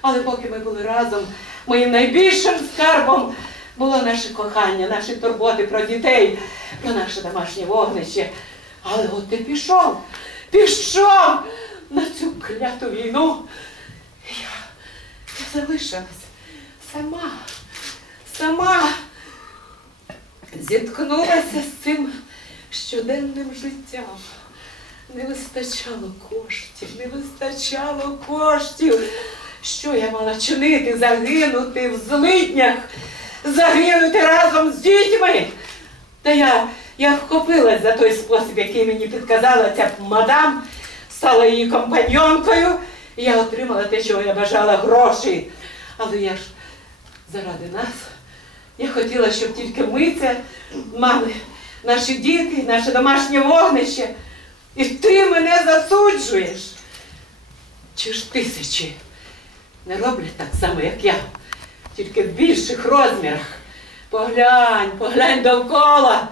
Але поки ми були разом, моїм найбільшим скарбом було наше кохання, наші турботи про дітей, про наше домашнє вогнище. Але от ти пішов, пішов на цю кляту війну. Я, я залишилась сама, сама зіткнулася з цим щоденним життям. Не вистачало коштів, не вистачало коштів. Що я мала чинити? Загинути в злиднях, загинути разом з дітьми. Та я, я вхопилась за той спосіб, який мені підказала ця мадам, стала її компаньонкою, і я отримала те, чого я бажала гроші. Але я ж заради нас. Я хотіла, щоб тільки ми це мали, наші діти, наше домашнє вогнище. І ти мене засуджуєш. Чи ж тисячі не роблять так само, як я, тільки в більших розмірах. Поглянь, поглянь довкола,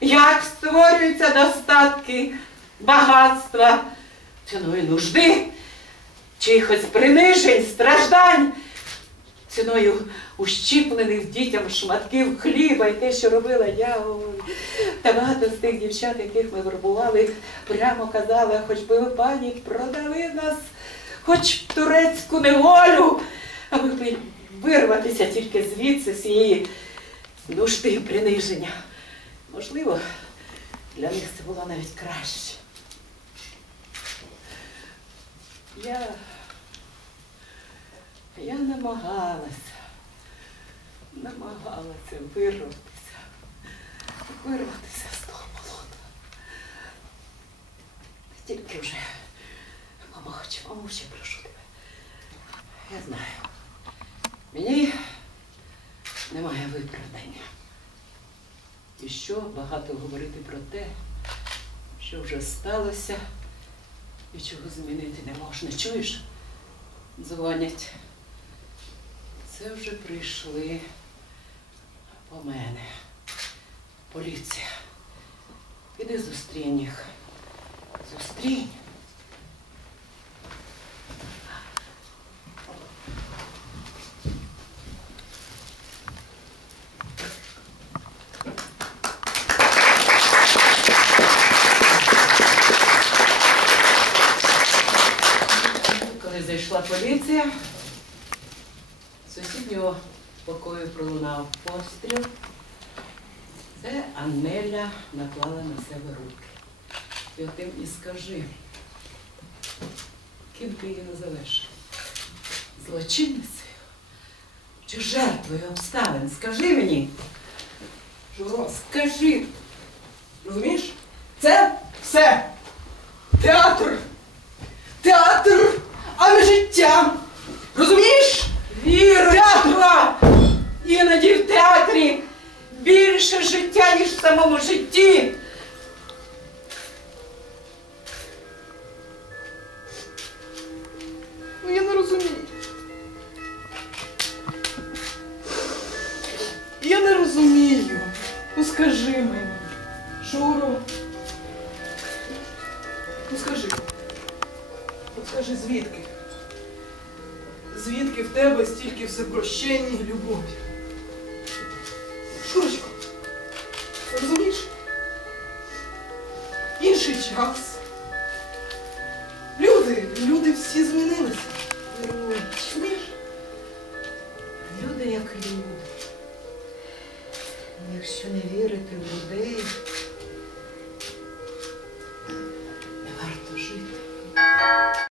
як створюються достатки, багатства, ціною нужди, чихось принижень, страждань ціною ущіплених дітям шматків хліба і те, що робила я. Ой. Та багато з тих дівчат, яких ми вербували, прямо казали, хоч би ви, пані, продали нас, хоч в турецьку неволю, аби вирватися тільки звідси, з цієї нужди приниження. Можливо, для них це було навіть краще. Я я намагалася, намагалася вирватися, вирватися з того болота. Тільки вже, мамоч, прошу тебе. Я знаю, мені немає виправдання. І що багато говорити про те, що вже сталося і чого змінити не можна. Чуєш? Дзвонять. Це вже прийшли по мене. Поліція. Іди зустрінь їх. Зустрінь. Коли зайшла поліція, з сусіднього покою пролунав постріл. Це Аннеля наклала на себе руки. І отим і скажи, ким ти її називеш? Злочинницею? Чи жертвою обставин? Скажи мені. Журо, скажи. Розумієш? Це все. В більше життя, ніж в самому житті. Ну я не розумію. Я не розумію. Ну скажи мені, Шуро. Ну скажи. Ну скажи, звідки? Звідки в тебе стільки всепрощення і любові? Шурочко, розумієш? Інший час. Люди, люди всі змінилися. Розумієш? Люди як люди. Якщо не вірити в людей,